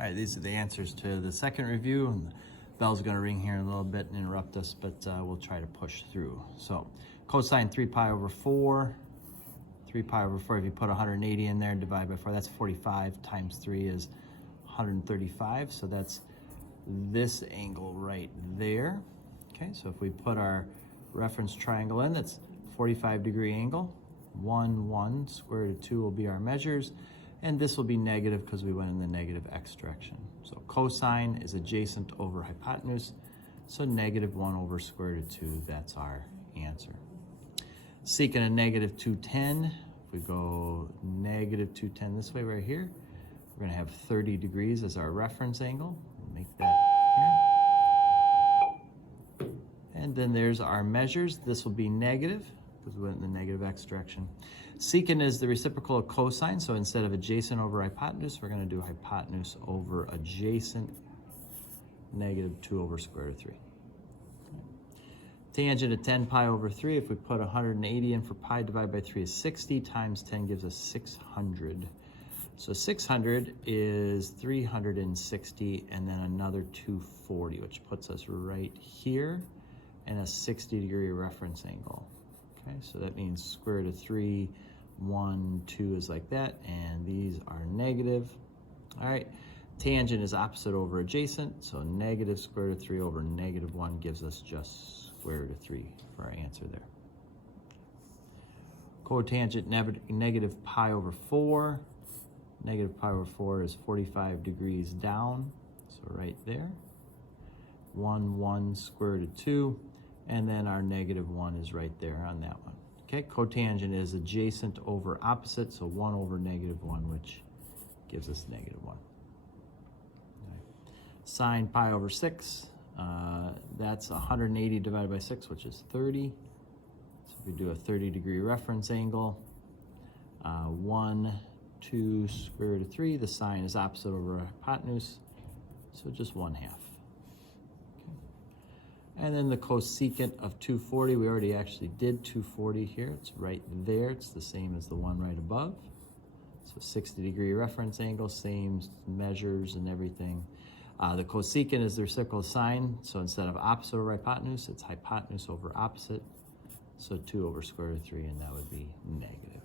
All right, these are the answers to the second review. And the bell's gonna ring here in a little bit and interrupt us, but we'll try to push through. So cosine 3 pi over 4. 3 pi over 4, if you put 180 in there and divide by 4, that's 45 times 3 is 135. So that's this angle right there. Okay, so if we put our reference triangle in, that's 45-degree angle. 1, 1, square root of 2 will be our measures. And this will be negative because we went in the negative x direction. So cosine is adjacent over hypotenuse. So negative 1 over square root of 2, that's our answer. Secant of negative 210, if we go negative 210 this way right here, we're going to have 30 degrees as our reference angle. We'll make that here. And then there's our measures. This will be negative because we went in the negative x direction. Secant is the reciprocal of cosine, so instead of adjacent over hypotenuse, we're going to do hypotenuse over adjacent, negative 2 over square root of 3. Tangent of 10 pi over 3, if we put 180 in for pi divided by 3 is 60, times 10 gives us 600. So 600 is 360, and then another 240, which puts us right here, and a 60-degree reference angle. Okay, so that means square root of 3, 1, 2 is like that, and these are negative. All right, tangent is opposite over adjacent, so negative square root of 3 over negative 1 gives us just square root of 3 for our answer there. Cotangent negative pi over 4. Negative pi over 4 is 45 degrees down, so right there. 1, 1, square root of 2. And then our negative 1 is right there on that one. Okay, cotangent is adjacent over opposite, so 1 over negative 1, which gives us negative 1. Okay. Sine pi over 6, that's 180 divided by 6, which is 30. So if we do a 30-degree reference angle, 1, 2, square root of 3, the sine is opposite over hypotenuse, so just 1/2. And then the cosecant of 240, we already actually did 240 here. It's right there. It's the same as the one right above. So 60-degree reference angle, same measures and everything. The cosecant is the reciprocal sine. So instead of opposite over hypotenuse, it's hypotenuse over opposite. So 2 over square root of 3, and that would be negative.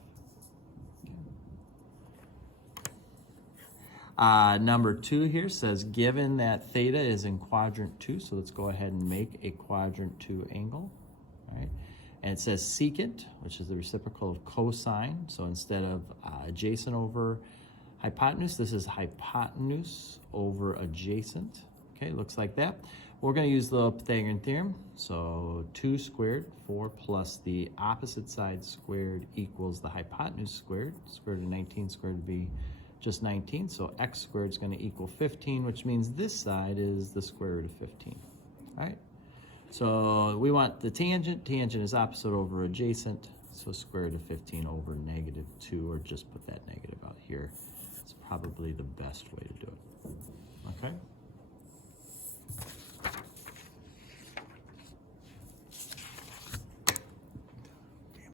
Number 2 here says, given that theta is in quadrant 2, so let's go ahead and make a quadrant 2 angle, all right? And it says secant, which is the reciprocal of cosine, so instead of adjacent over hypotenuse, this is hypotenuse over adjacent, okay? Looks like that. We're going to use the Pythagorean theorem, so 2 squared, 4 plus the opposite side squared equals the hypotenuse squared. Square root of 19 squared would be just 19, so x squared is going to equal 15, which means this side is the square root of 15. All right, so we want the tangent. Tangent is opposite over adjacent, so square root of 15 over negative 2, or just put that negative out here. It's probably the best way to do it. Okay.